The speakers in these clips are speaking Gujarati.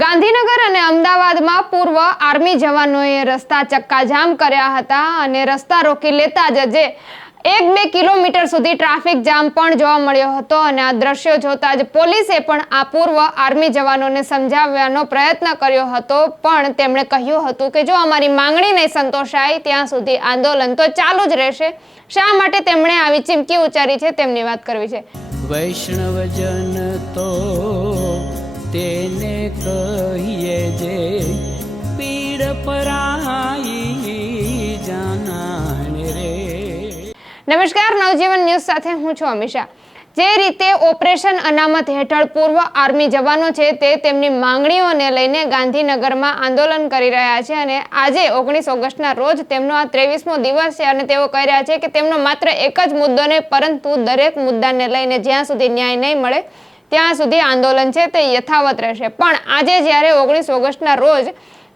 ગાંધીનગર અને અમદાવાદમાં પૂર્વ આર્મી જવાનોએ રસ્તા ચક્કાજામ કર્યા હતા અને રસ્તા રોકી લેતા જ 1-2 કિલોમીટર સુધી ટ્રાફિક જામ પણ જોવા મળ્યો હતો અને આ દ્રશ્યો જોતા જ પોલીસે પણ આ પૂર્વ આર્મી જવાનોને સમજાવવાનો પ્રયત્ન કર્યો હતો, પણ તેમણે કહ્યું હતું કે જો અમારી માંગણી નહીં સંતોષાય ત્યાં સુધી આંદોલન તો ચાલુ જ રહેશે। શા માટે તેમણે આવી ચીમકી ઉચ્ચારી છે તેમની વાત કરવી છે। વૈષ્ણવજન તો તેને કહીએ જે પીડ પરાઈ જાનાને રે। નમસ્કાર, નવજીવન ન્યૂઝ સાથે હું છું અમીષા। જે રીતે ઓપરેશન અનામત હેઠળ પૂર્વ આર્મી જવાનો છે તે તેમની માંગણીઓને લઈને ગાંધીનગરમાં આંદોલન કરી રહ્યા છે અને આજે 19 ઓગસ્ટના રોજ તેમનો આ 23મો દિવસ છે અને તેઓ કહી રહ્યા છે કે તેમનો માત્ર એક જ મુદ્દો નહીં પરંતુ દરેક મુદ્દાને લઈને જ્યાં સુધી ન્યાય નહીં મળે ત્યાં સુધી આંદોલન છે તે યથાવત રહેશે। પણ આજે જ્યારે 19 ઓગસ્ટના રોજ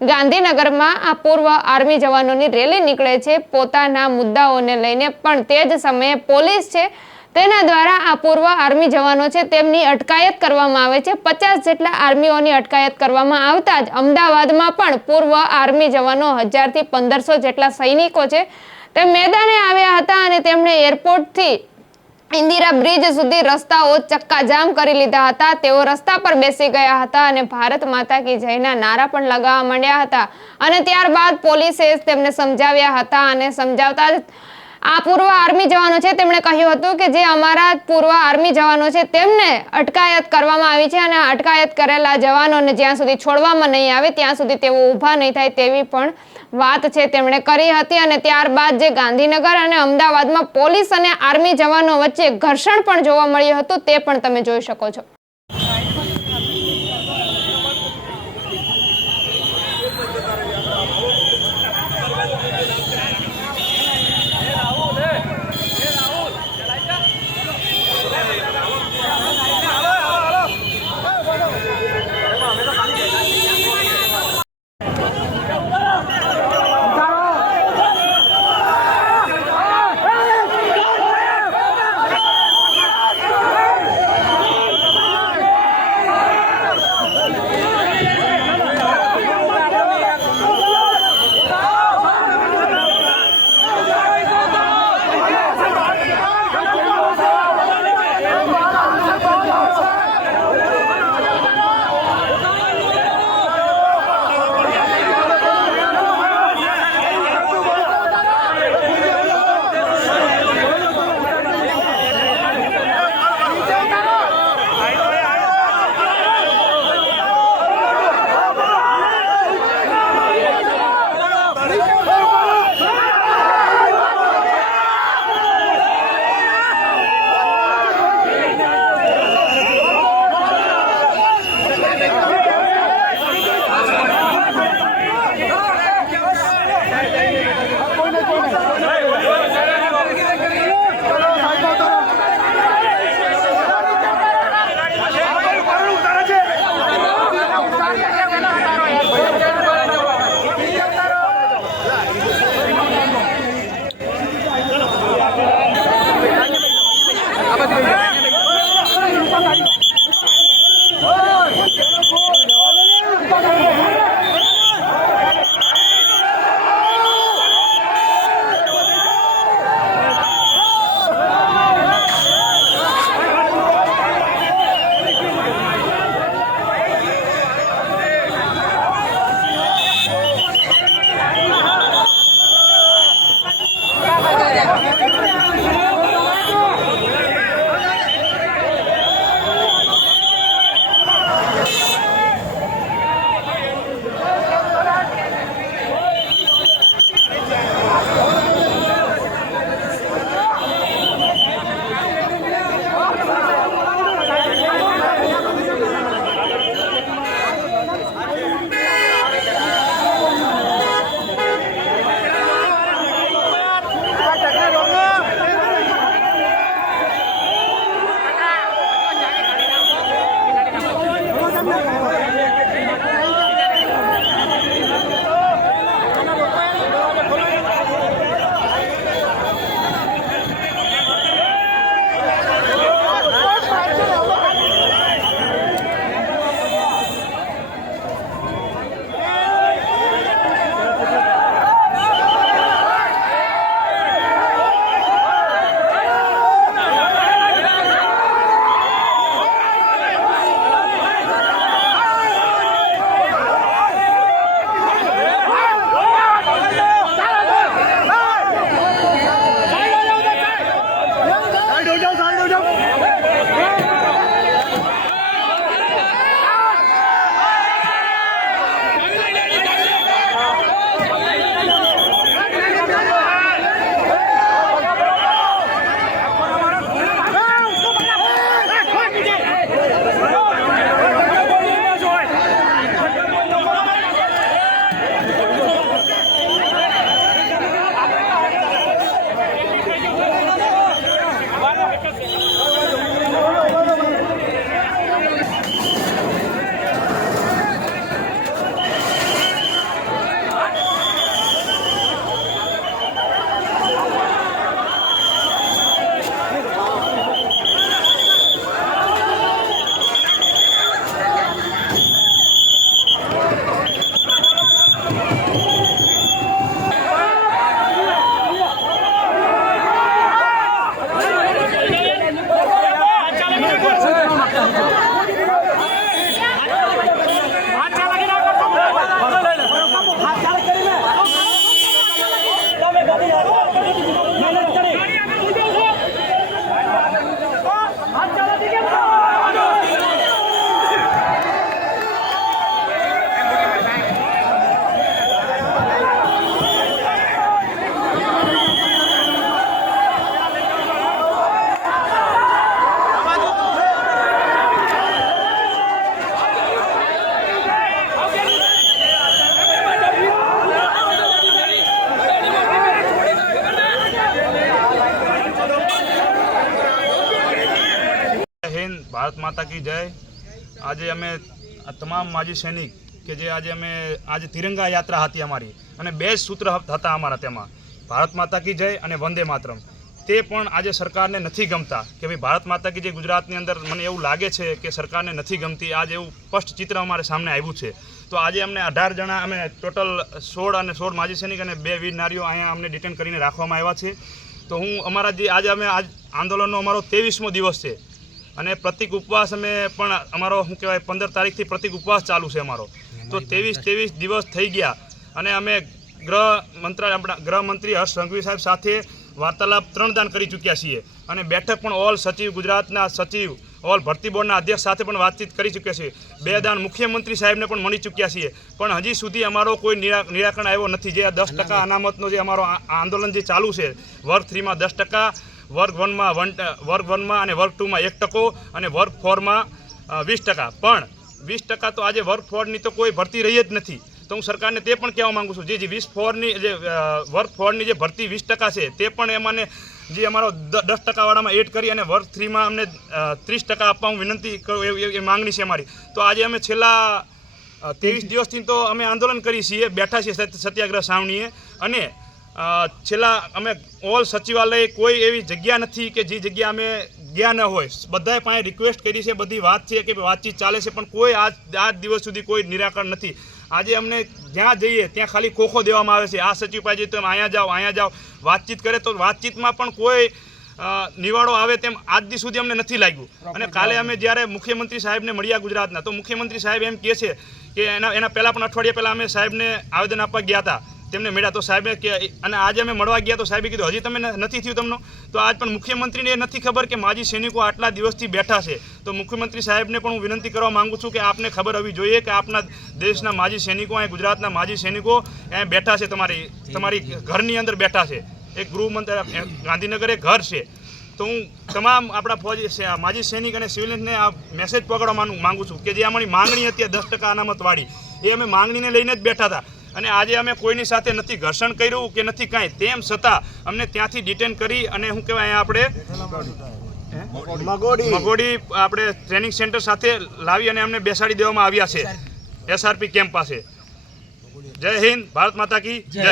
ગાંધીનગરમાં આ પૂર્વ આર્મી જવાનોની રેલી નીકળે છે પોતાના મુદ્દાઓને લઈને, પણ તે જ સમયે પોલીસ છે તેના દ્વારા આ પૂર્વ આર્મી જવાનો છે તેમની અટકાયત કરવામાં આવે છે। 50 જેટલા આર્મીઓની અટકાયત કરવામાં આવતા જ અમદાવાદમાં પણ પૂર્વ આર્મી જવાનો 1000 થી 1500 જેટલા સૈનિકો છે તે મેદાને આવ્યા હતા અને તેમણે એરપોર્ટથી ઇન્દિરા બ્રિજ સુધી રસ્તાઓ ચક્કાજામ કરી લીધા હતા। તેઓ રસ્તા પર બેસી ગયા હતા અને ભારત માતા કી જયના નારા પણ લગાવવા માંડ્યા હતા અને ત્યારબાદ પોલીસે તેમને સમજાવ્યા હતા અને સમજાવતા આ પૂર્વ આર્મી જવાનો છે તેમણે કહ્યું હતું કે જે અમારા પૂર્વ આર્મી જવાનો છે તેમને અટકાયત કરવામાં આવી છે અને અટકાયત કરેલા જવાનોને જ્યાં સુધી છોડવામાં નહીં આવે ત્યાં સુધી તેઓ ઊભા નહીં થાય તેવી પણ વાત છે તેમણે કરી હતી। અને ત્યારબાદ જે ગાંધીનગર અને અમદાવાદમાં પોલીસ અને આર્મી જવાનો વચ્ચે ઘર્ષણ પણ જોવા મળ્યું હતું તે પણ તમે જોઈ શકો છો। માતા કી જય। આજે અમે આ તમામ માજી સૈનિક કે જે આજે તિરંગા યાત્રા હતી અમારી અને બે જ સૂત્ર હતા અમારા, તેમાં ભારત માતા કી જય અને વંદે માતરમ। તે પણ આજે સરકારને નથી ગમતા કે ભાઈ ભારત માતા કી જય ગુજરાતની અંદર મને એવું લાગે છે કે સરકારને નથી ગમતી। આજે એવું સ્પષ્ટ ચિત્ર અમારે સામે આવ્યું છે। તો આજે અમને 18 જણા અમે ટોટલ 16 માજી સૈનિક અને 2 વીર નારીઓ અહીંયા અમને ડિટેન કરીને રાખવામાં આવ્યા છે। તો હું અમારા જે આજે આંદોલનનો અમારો 23મો દિવસ છે અને પ્રતિક ઉપવાસ અમે પણ અમારો શું કહેવાય 15 તારીખથી પ્રતિક ઉપવાસ ચાલુ છે અમારો। તો 23 દિવસ થઈ ગયા અને અમે ગૃહમંત્રી હર્ષ સંઘવી સાહેબ સાથે વાર્તાલાપ 3 દાન કરી ચૂક્યા છીએ અને બેઠક પણ ઓલ સચિવ, ગુજરાતના સચિવ, ઓલ ભરતી બોર્ડના અધ્યક્ષ સાથે પણ વાતચીત કરી ચૂક્યા છીએ। 2 દાન મુખ્યમંત્રી સાહેબને પણ મળી ચૂક્યા છીએ, પણ હજી સુધી અમારો કોઈ નિરાકરણ આવ્યો નથી। જે 10% અનામતનો જે અમારો આંદોલન જે ચાલુ છે, વર્ગ 3માં 10%, વર્ગ 1માં અને વર્ગ 2માં 1% અને વર્ગ 4માં 20%, પણ 20% તો આજે વર્ગ 4ની તો કોઈ ભરતી રહી જ નથી। તો હું સરકારને તે પણ કહેવા માગું છું, જે વર્ગ 4ની જે ભરતી 20% છે તે પણ એમને જે અમારો 10% વાળામાં એડ કરી અને વર્ગ 3માં અમને 30% આપવા હું વિનંતી કરું, એ માંગણી છે અમારી। તો આજે અમે છેલ્લા 23 દિવસથી તો અમે આંદોલન કરી છીએ, બેઠા છીએ સત્યાગ્રહ છાવણીએ અને છેલ્લા અમે ઓલ સચિવાલય કોઈ એવી જગ્યા નથી કે જે જગ્યા અમે ગયા ન હોય। બધાએ પાસે રિક્વેસ્ટ કરી છે, બધી વાત છે કે વાતચીત ચાલે છે, પણ કોઈ આજ દિવસ સુધી કોઈ નિરાકરણ નથી। આજે અમને જ્યાં જઈએ ત્યાં ખાલી ખોખો દેવામાં આવે છે। આ સચિવ પાસે જઈએ તો અહીંયા જાઓ, વાતચીત કરે તો વાતચીતમાં પણ કોઈ નિવાડો આવે તેમ આજ દી સુધી અમને નથી લાગ્યું। અને કાલે અમે જ્યારે મુખ્યમંત્રી સાહેબને મળ્યા ગુજરાતના, તો મુખ્યમંત્રી સાહેબ એમ કહે છે કે એના પહેલાં પણ અઠવાડિયા પહેલાં અમે સાહેબને આવેદન આપવા ગયા હતા, તેમને મળ્યા તો સાહેબે કે, અને આજે અમે મળવા ગયા તો સાહેબે કીધું હજી તમે નથી થયું તમને। તો આજ પણ મુખ્યમંત્રીને એ નથી ખબર કે માજી સૈનિકો આટલા દિવસથી બેઠા છે। તો મુખ્યમંત્રી સાહેબને પણ હું વિનંતી કરવા માંગુ છું કે આપને ખબર હોવી જોઈએ કે આપના દેશના માજી સૈનિકો, અહીં ગુજરાતના માજી સૈનિકો અહીં બેઠા છે, તમારી ઘરની અંદર બેઠા છે। એક ગૃહમંત્રી ગાંધીનગર એક ઘર છે। તો હું તમામ આપણા ફૌજી માજી સૈનિક અને સિવિલિયન્સને આ મેસેજ પકડવા માંગુ છું કે જે અમારી માંગણી હતી 10% અનામતવાળી, એ અમે માંગણીને લઈને જ બેઠા હતા અને આજે અમે કોઈની સાથે નથી ઘર્ષણ કર્યું કે નથી કાંઈ, તેમ છતાં અમને ત્યાંથી ડિટેન કરી અને શું કહેવાય આપણે મગોડી આપણે ટ્રેનિંગ સેન્ટર સાથે લાવી અને અમને બેસાડી દેવામાં આવ્યા છે SRP કેમ્પ પાસે। જય હિન્દ, ભારત માતા કી જય।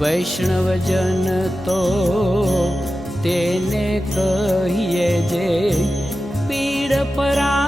વૈષ્ણવજન તો તેને કહીએ જે પીડ પરા